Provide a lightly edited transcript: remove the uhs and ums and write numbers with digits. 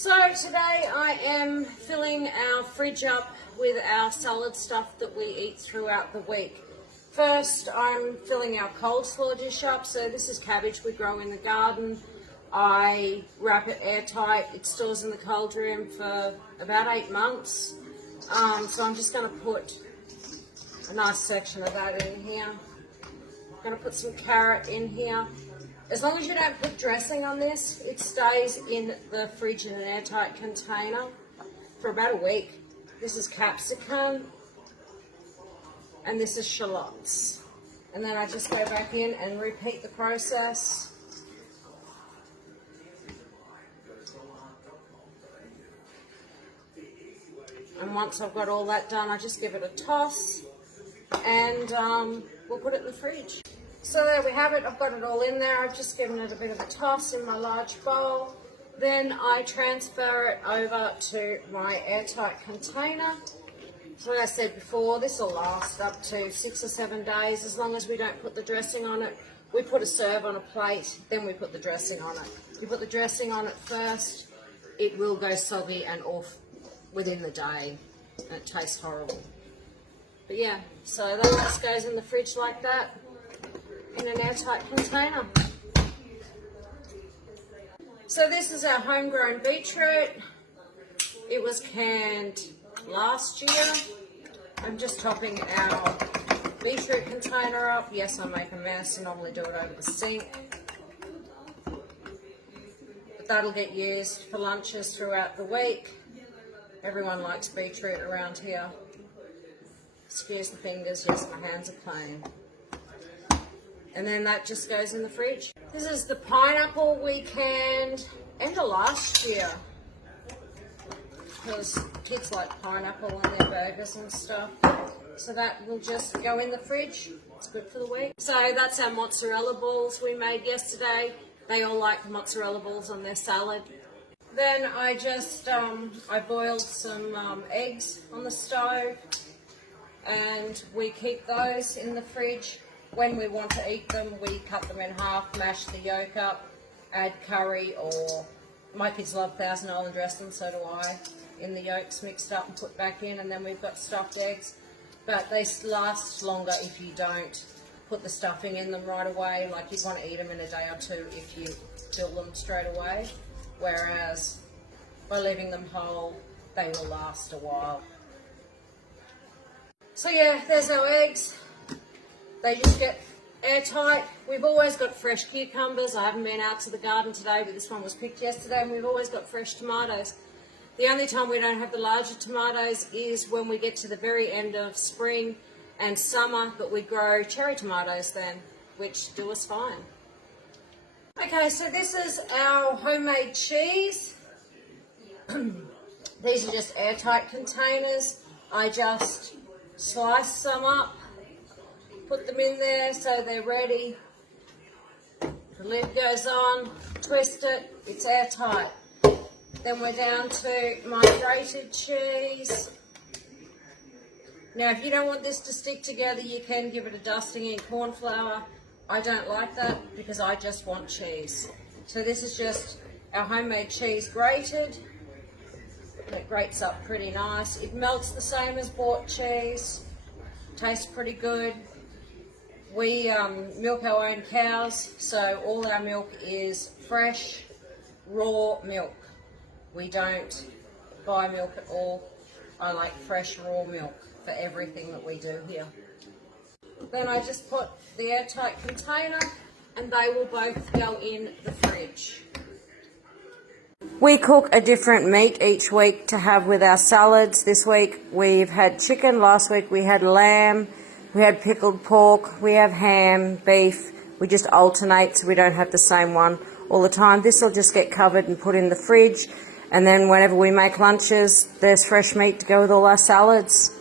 So today I am filling our fridge up with our salad stuff that we eat throughout the week. First, I'm filling our coleslaw dish up. So this is cabbage we grow in the garden. I wrap it airtight. It stores in the cold room for about 8 months. So I'm just going to put a nice section of that in here. I'm going to put some carrot in here. As long as you don't put dressing on this, it stays in the fridge in an airtight container for about a week. This is capsicum, and this is shallots. And then I just go back in and repeat the process. And once I've got all that done, I just give it a toss, and we'll put it in the fridge. So there we have it. I've got it all in there. I've just given it a bit of a toss in my large bowl. Then I transfer it over to my airtight container. So like I said before, this will last up to 6 or 7 days as long as we don't put the dressing on it. We put a serve on a plate, then we put the dressing on it. If you put the dressing on it first, it will go soggy and off within the day, and it tastes horrible. But yeah, so that just goes in the fridge like that, in an airtight container. So this is our homegrown beetroot. It was canned last year. I'm just topping our beetroot container up. Yes, I make a mess. I normally do it over the sink. But that'll get used for lunches throughout the week. Everyone likes beetroot around here. Excuse the fingers, yes, my hands are clean. And then that just goes in the fridge. This is the pineapple we canned end of last year, because kids like pineapple in their burgers and stuff. So that will just go in the fridge. It's good for the week. So that's our mozzarella balls we made yesterday. They all like the mozzarella balls on their salad. Then I just, I boiled some eggs on the stove, and we keep those in the fridge. When we want to eat them, we cut them in half, mash the yolk up, add curry, or my kids love Thousand Island dressing, so do I, in the yolks mixed up and put back in, and then we've got stuffed eggs. But they last longer if you don't put the stuffing in them right away. Like, you'd want to eat them in a day or two if you fill them straight away, whereas by leaving them whole, they will last a while. So yeah, there's our eggs. They just get airtight. We've always got fresh cucumbers. I haven't been out to the garden today, but this one was picked yesterday, and we've always got fresh tomatoes. The only time we don't have the larger tomatoes is when we get to the very end of spring and summer, but we grow cherry tomatoes then, which do us fine. Okay, so this is our homemade cheese. These are just airtight containers. I just slice some up, put them in there so they're ready. The lid goes on, twist it, it's airtight. Then we're down to my grated cheese. Now, if you don't want this to stick together, you can give it a dusting in corn flour. I don't like that because I just want cheese. So this is just our homemade cheese grated. And it grates up pretty nice. It melts the same as bought cheese. Tastes pretty good. We milk our own cows, so all our milk is fresh, raw milk. We don't buy milk at all. I like fresh, raw milk for everything that we do here. Then I just put the airtight container, and they will both go in the fridge. We cook a different meat each week to have with our salads. This week we've had chicken, last week we had lamb, we had pickled pork, we have ham, beef. We just alternate so we don't have the same one all the time. This will just get covered and put in the fridge, and then whenever we make lunches, there's fresh meat to go with all our salads.